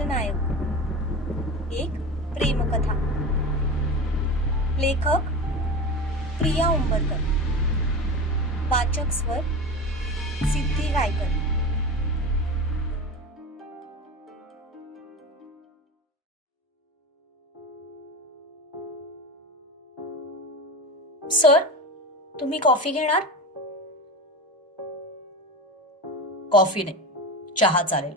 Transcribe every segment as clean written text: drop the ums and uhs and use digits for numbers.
खलनायक एक प्रेमकथा. लेखक प्रिया उंबरकर. वाचक स्वर सिद्धी गायकर. सर, तुम्ही कॉफी घेणार? कॉफी नाही, चहा चालेल.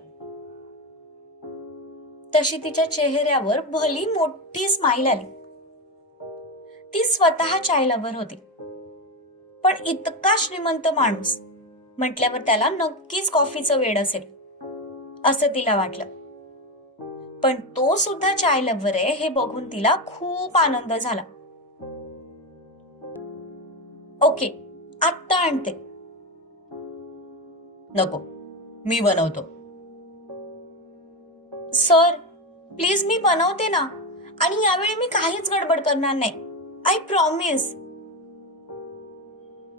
तशी तिच्या चेहऱ्यावर भली मोठी स्माईल आली. ती स्वतः चाय लवर होती, पण इतका श्रीमंत माणूस म्हटल्यावर त्याला नक्कीच कॉफीचं वेड असेल असं तिला वाटलं. पण तो सुद्धा चाय लवर आहे हे बघून तिला खूप आनंद झाला. ओके, आत्ता आणते. नको, मी बनवतो. सर, प्लीज, मी बनवते ना, आणि यावेळी मी काहीच गडबड करणार नाही. I promise.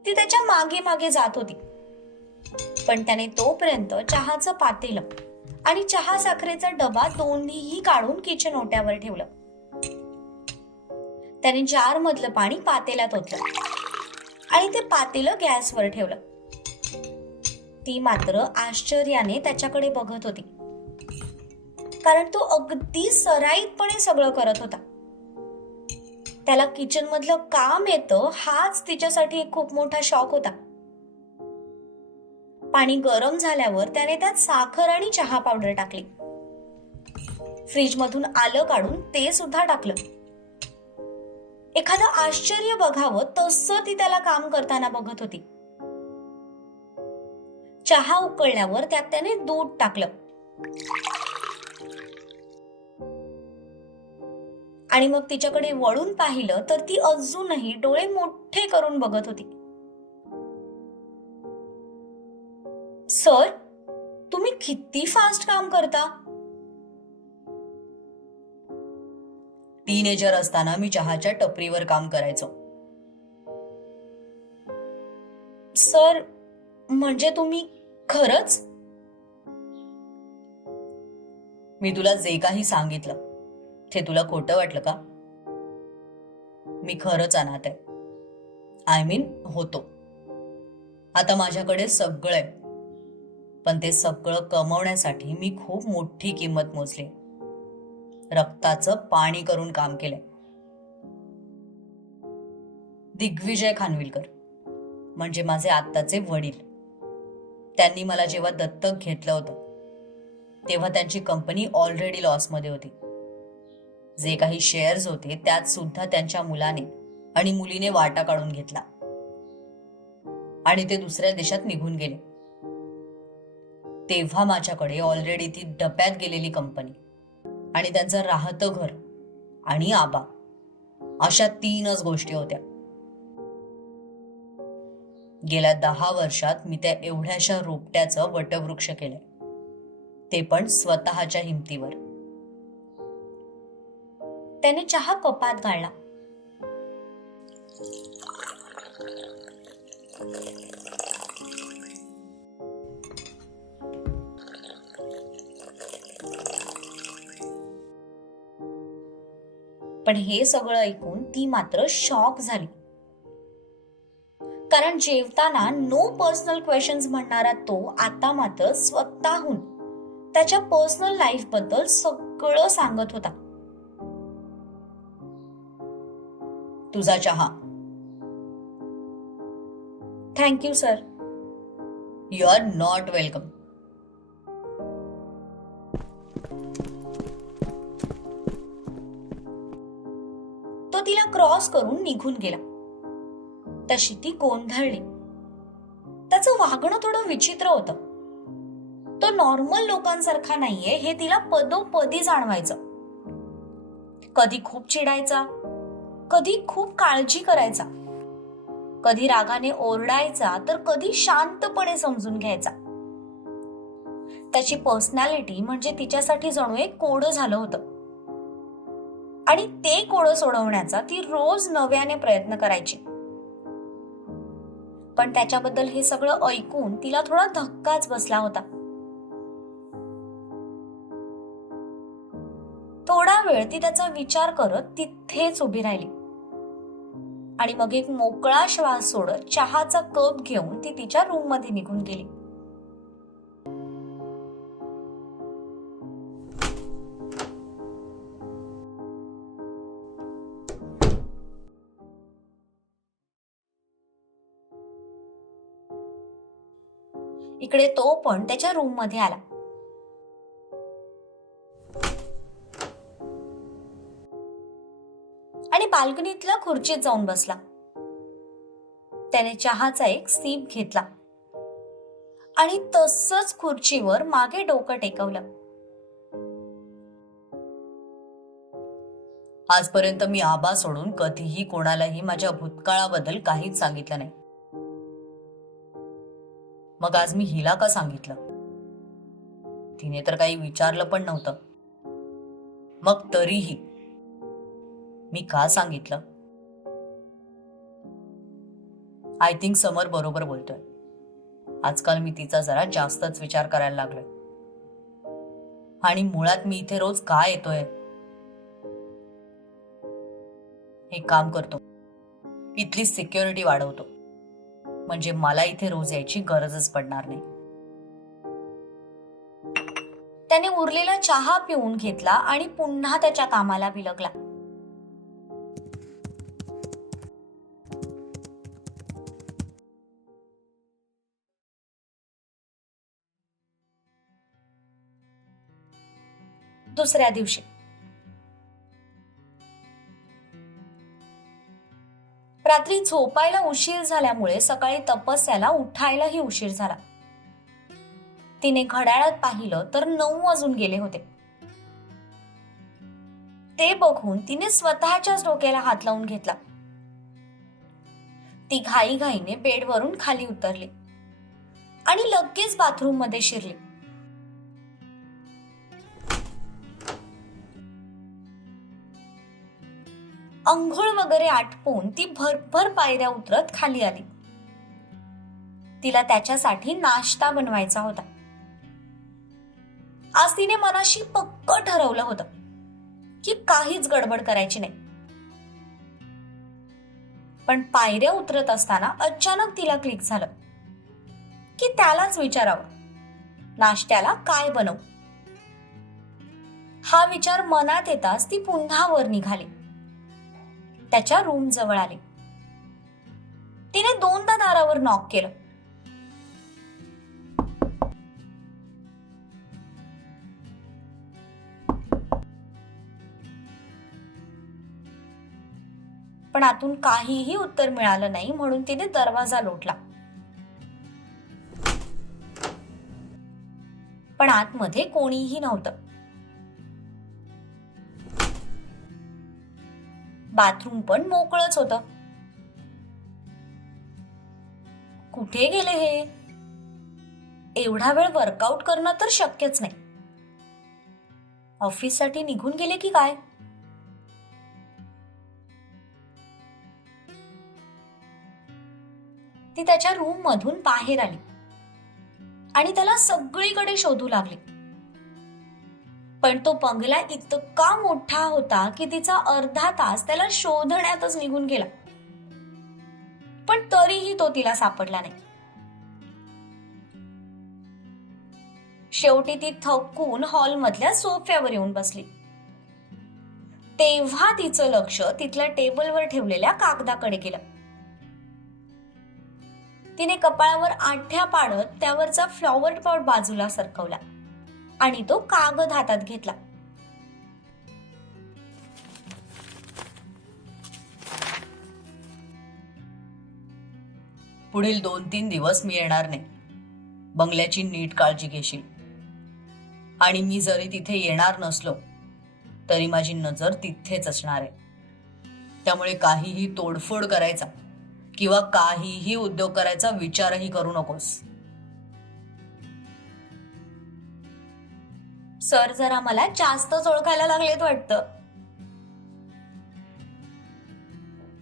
ती त्याच्या मागे मागे जात होती, पण त्याने तोपर्यंत चहाचं पातेलं आणि चहा साखरेचा डबा दोन्हीही काढून किचन ओट्यावर ठेवलं. त्याने जार मधलं पाणी पातेल्यात ओतलं आणि ते पातेलं गॅसवर ठेवलं. ती मात्र आश्चर्याने त्याच्याकडे बघत होती, कारण तो अगदी सराईतपणे सगळं करत होता. त्याला किचन मधलं काम येतं हाच तिच्यासाठी एक खूप मोठा शॉक होता. पाणी गरम झाल्यावर त्याने त्यात साखर आणि चहा पावडर टाकली. फ्रीज मधून आलं काढून ते सुद्धा टाकलं. एखादं आश्चर्य बघावं तसं ती त्याला काम करताना बघत होती. चहा उकळल्यावर त्यात त्याने दूध टाकलं आणि मग तिच्याकडे वळून पाहिलं तर ती अजूनही डोळे मोठे करून बघत होती. सर, तुम्ही किती फास्ट काम करता. टीनेजर असताना मी चहाच्या टपरीवर काम करायचो. सर, म्हणजे तुम्ही खरंच? मी तुला जे काही सांगितलं ते तुला खोटं वाटलं का? मी खरंच अनाथ आहे. आय मीन होतो. आता माझ्याकडे सगळं आहे, पण ते सगळं कमवण्यासाठी मी खूप मोठी किंमत मोजली. रक्ताचं पाणी करून काम केलंय. दिग्विजय खानविलकर म्हणजे माझे आत्ताचे वडील, त्यांनी मला जेव्हा दत्तक घेतलं होतं तेव्हा त्यांची कंपनी ऑलरेडी लॉसमध्ये होती. जे काही शेअर्स होते त्यात सुद्धा त्यांच्या मुलाने आणि मुलीने वाटा काढून घेतला आणि ते दुसऱ्या देशात निघून गेले. तेव्हा माझ्याकडे ऑलरेडी ती डब्यात गेलेली कंपनी आणि त्यांचं राहतं घर आणि आबा अशा 3च गोष्टी होत्या. गेल्या 10 वर्षात मी त्या एवढ्याशा रोपट्याचं वटवृक्ष केलंय, ते पण स्वतःच्या हिमतीवर. त्याने चहा कपात गाळला. पण हे सगळं ऐकून ती मात्र शॉक झाली, कारण जेवताना नो पर्सनल क्वेश्चन्स म्हणणारा तो आता मात्र स्वतःहून त्याच्या पर्सनल लाईफ बद्दल सगळं सांगत होता. तुझा चहा. Thank you sir. You are not welcome. तो तिला क्रॉस करून निघून गेला. तशी ती गोंधळली. त्याचं वागणं थोडं विचित्र होतं. तो नॉर्मल लोकांसारखा नाहीये हे तिला पदोपदी जाणवायचं. कधी खूप चिडायचा, कधी खूप काळजी करायचा, कधी रागाने ओरडायचा, तर कधी शांतपणे समजून घ्यायचा. त्याची पर्सनॅलिटी म्हणजे तिच्यासाठी जणू एक कोडं झालं होतं आणि ते कोडं सोडवण्याचा ती रोज नव्याने प्रयत्न करायची. पण त्याच्याबद्दल हे सगळं ऐकून तिला थोडा धक्काच बसला होता. वेळ ती त्याचा विचार करत तिथेच उभी राहिली आणि मग एक मोकळा श्वास सोडत चहाचा कप घेऊन ती तिच्या रूम मध्ये निघून गेली. इकडे तो पण त्याच्या रूम मध्ये आला. आणि बाल्कनीतल्या खुर्चीत जाऊन बसला. त्याने चहाचा एक सीप घेतला आणि तसंच खुर्चीवर मागे डोकं टेकवलं. आजपर्यंत मी आबा सोडून कधीही कोणालाही माझ्या भूतकाळाबद्दल काहीच सांगितलं नाही. मग आज मी हिला का सांगितलं? तिने तर काही विचारलं पण नव्हतं. मग तरीही मी का सांगितलं? आय थिंक समर बरोबर बोलतोय. आजकाल मी तिचा जरा जास्तच विचार करायला लागलोय. आणि मुळात मी इथे रोज का येतोय? एक काम करतो, इथली सिक्युरिटी वाढवतो, म्हणजे मला इथे रोज यायची गरजच पडणार नाही. त्याने उरलेला चहा पिऊन घेतला आणि पुन्हा त्याच्या कामाला बिलगला. दुसऱ्या दिवशी रात्री झोपायला उशीर झाल्यामुळे सकाळी तपस्याला उठायलाही उशीर झाला. तिने घड्याळात पाहिलं तर 9 वाजून गेले होते. ते बघून तिने स्वतःच्याच डोक्याला हात लावून घेतला. ती घाईघाईने बेडवरून खाली उतरली आणि लगेच बाथरूम मध्ये शिरली. अंघोळ वगैरे आटपून ती भरभर पायऱ्या उतरत खाली आली. तिला त्याच्यासाठी नाश्ता बनवायचा होता. आज तिने मनाशी पक्क ठरवलं होतं की काहीच गडबड करायची नाही. पण पायऱ्या उतरत असताना अचानक तिला क्लिक झालं की त्यालाच विचारावं, नाश्त्याला काय बनवू. हा विचार मनात येताच ती पुन्हा वर निघाली. त्याच्या रूम जवळ आली. तिने 2दा दारावर नॉक केलं. पण आतून काहीही उत्तर मिळालं नाही, म्हणून तिने दरवाजा लोटला. पण आतमध्ये कोणीही नव्हतं. बाथरूम पण मोकळंच होतं. कुठे गेले हे? एवढा वेळ वर्कआउट करणं तर शक्यच नाही. ऑफिससाठी निघून गेले की काय? ती त्याच्या रूम मधून बाहेर आली आणि त्याला सगळीकडे शोधू लागली. पण तो बंगला इतका मोठा होता की तिचा अर्धा तास त्याला शोधण्यातच निघून गेला. पण तरीही तो तिला सापडला नाही. शेवटी ती थकून हॉलमधल्या सोफ्यावर येऊन बसली. तेव्हा तिचं लक्ष तिथल्या टेबलवर ठेवलेल्या कागदाकडे गेलं. तिने कपाळावर आठ्या पाडत त्यावरचा फ्लॉवर पॉट बाजूला सरकवला आणि तो कागद हातात घेतला. पुढील 2-3 दिवस मी येणार नाही. बंगल्याची नीट काळजी घेशील. आणि मी जरी तिथे येणार नसलो तरी माझी नजर तिथेच असणार आहे. त्यामुळे काहीही तोडफोड करायचा किंवा काहीही उद्योग करायचा विचारही करू नकोस. सर जरा मला जास्तच ओळखायला लागलेत वाटतं.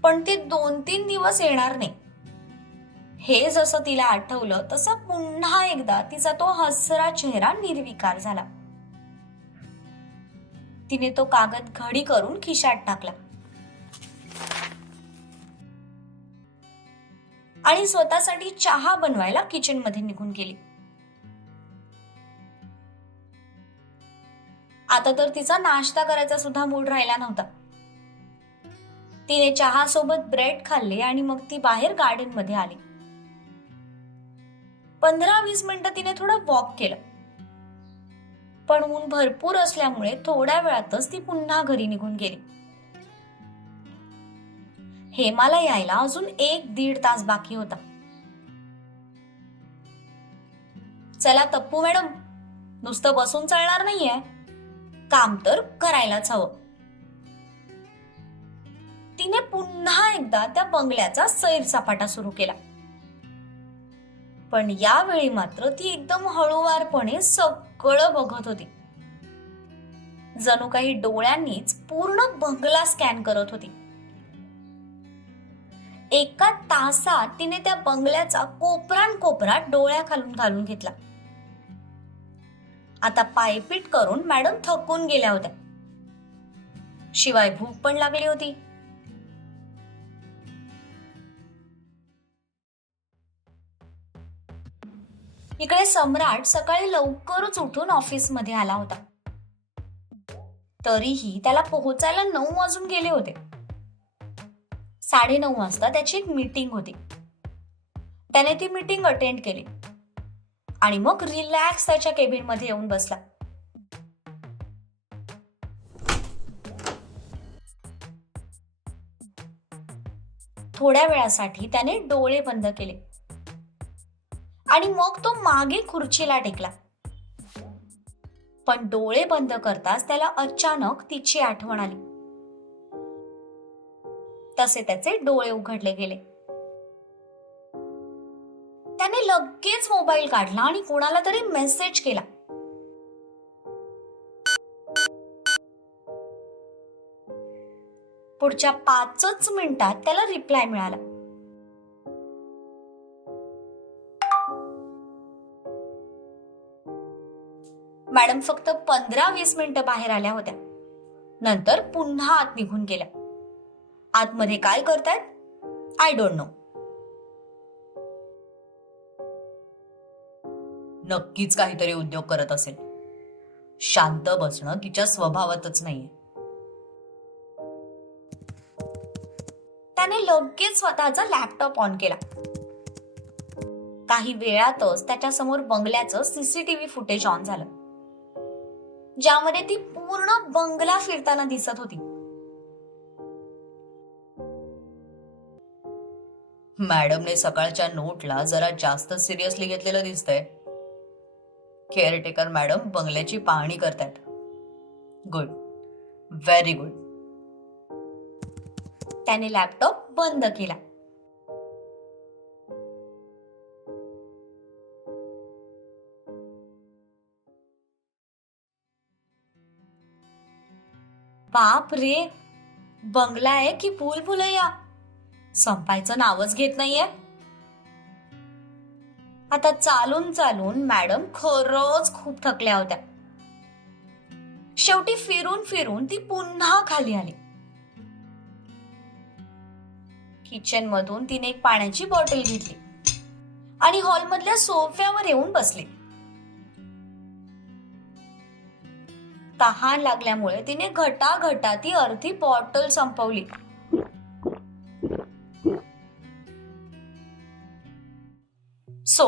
पण ते 2-3 दिवस येणार नाही. हे जसं तिला आठवलं तसं पुन्हा एकदा तिचा तो हसरा चेहरा निर्विकार झाला. तिने तो कागद घडी करून खिशात टाकला आणि स्वतःसाठी चहा बनवायला किचन मध्ये निघून गेली. आता तर तिचा नाश्ता करायचा सुद्धा मूड राहिला नव्हता. तिने चहा सोबत ब्रेड खाल्ले आणि मग ती बाहेर गार्डन मध्ये आली. 15-20 मिनिटं तिने थोडं वॉक केलं, पण ऊन भरपूर असल्यामुळे थोड्या वेळातच ती पुन्हा घरी निघून गेली. हेमाला यायला अजून 1-1.5 तास बाकी होता. चला तप्पू मॅडम, नुसतं बसून चालणार नाहीये, काम तर करायलाच हवं. तिने पुन्हा एकदा त्या बंगल्याचा सैरसपाटा सुरू केला. पण यावेळी मात्र ती एकदम हळूवारपणे सगळं बघत होती. जणू काही डोळ्यांनीच पूर्ण बंगला स्कॅन करत होती. 1 तासात तिने त्या बंगल्याचा कोपरा डोळ्याखालून घालून घेतला. आता पायपीट करून मॅडम थकून गेल्या होत्या, शिवाय भूक पण लागली होती. इकडे सम्राट सकाळी लवकरच उठून ऑफिस मध्ये आला होता. तरीही त्याला पोहोचायला 9 वाजून गेले होते. 9:30 वाजता त्याची एक मीटिंग होती. त्याने ती मीटिंग अटेंड केली आणि मग रिलॅक्स त्याच्या केबिन मध्ये येऊन बसला. थोड्या वेळासाठी त्याने डोळे बंद केले आणि मग तो मागे खुर्चीला टेकला. पण डोळे बंद करताच त्याला अचानक तिची आठवण आली. तसे त्याचे डोळे उघडले गेले. त्याने लगेच मोबाईल काढला आणि कोणाला तरी मेसेज केला. पुढच्या 5च मिनिटात त्याला रिप्लाय मिळाला. मॅडम फक्त 15-20 मिनिटं बाहेर आल्या होत्या. नंतर पुन्हा आत निघून गेल्या. आतमध्ये काय करतायत आय डोंट नो. नक्कीच काहीतरी उद्योग करत असेल. शांत बसणं तिच्या स्वभावातच नाहीये. त्याने लगेच स्वतःचा लॅपटॉप ऑन केला. काही वेळातच त्याच्या समोर बंगल्याचं सीसीटीव्ही फुटेज ऑन झालं, ज्यामध्ये ती पूर्ण बंगला फिरताना दिसत होती. मॅडमने सकाळच्या नोटला जरा जास्त सिरियसली घेतलेलं दिसतंय. केअरटेकर मॅडम बंगल्याची पाहणी करतायत. Good, very good. त्याने लॅपटॉप बंद केला. बाप रे, बंगला आहे की भूलभुलैया, संपायचं नावच घेत नाहीये. आता चालून चालून मॅडम खरंच खूप थकल्या होत्या. शेवटी फिरून फिरून ती पुन्हा खाली आली. किचन मधून तिने एक पाण्याची बॉटल घेतली आणि हॉलमधल्या सोफ्यावर येऊन बसली. तहान लागल्यामुळे तिने घटाघटा ती अर्धी बॉटल संपवली. सो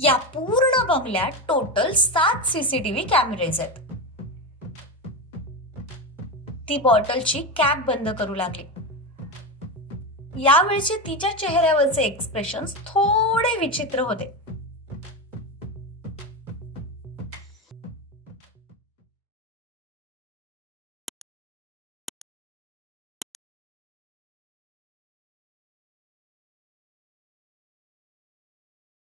या पूर्ण बंगल्यात टोटल 7 सीसीटीव्ही कॅमेरेज आहेत. ती बॉटलची कॅप बंद करू लागली. यावेळचे तिच्या चेहऱ्यावरचे एक्सप्रेशन्स थोडे विचित्र होते.